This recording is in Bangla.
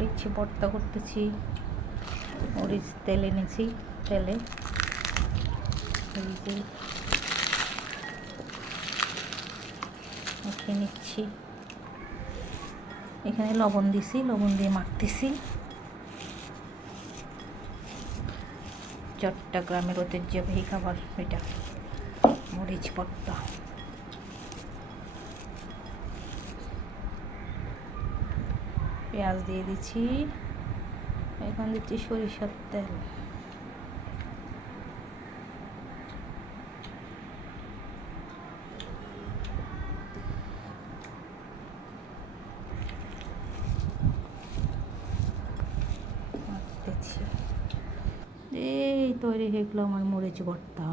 মরিচ, ভর্তা করতেছি। মরিচ, তেল এনেছি, তেলে। নিচ্ছি। এখানে লবণ দিছি, লবণ দিয়ে মাখতেছি। চট্টগ্রামের ঐতিহ্যবাহী খাবার, এটা মরিচ, ভর্তা। পেঁয়াজ দিয়ে দিচ্ছি। এখন দিচ্ছি সরিষার তেল। এই তৈরি হয়ে গেলো আমার মরিচ ভর্তা।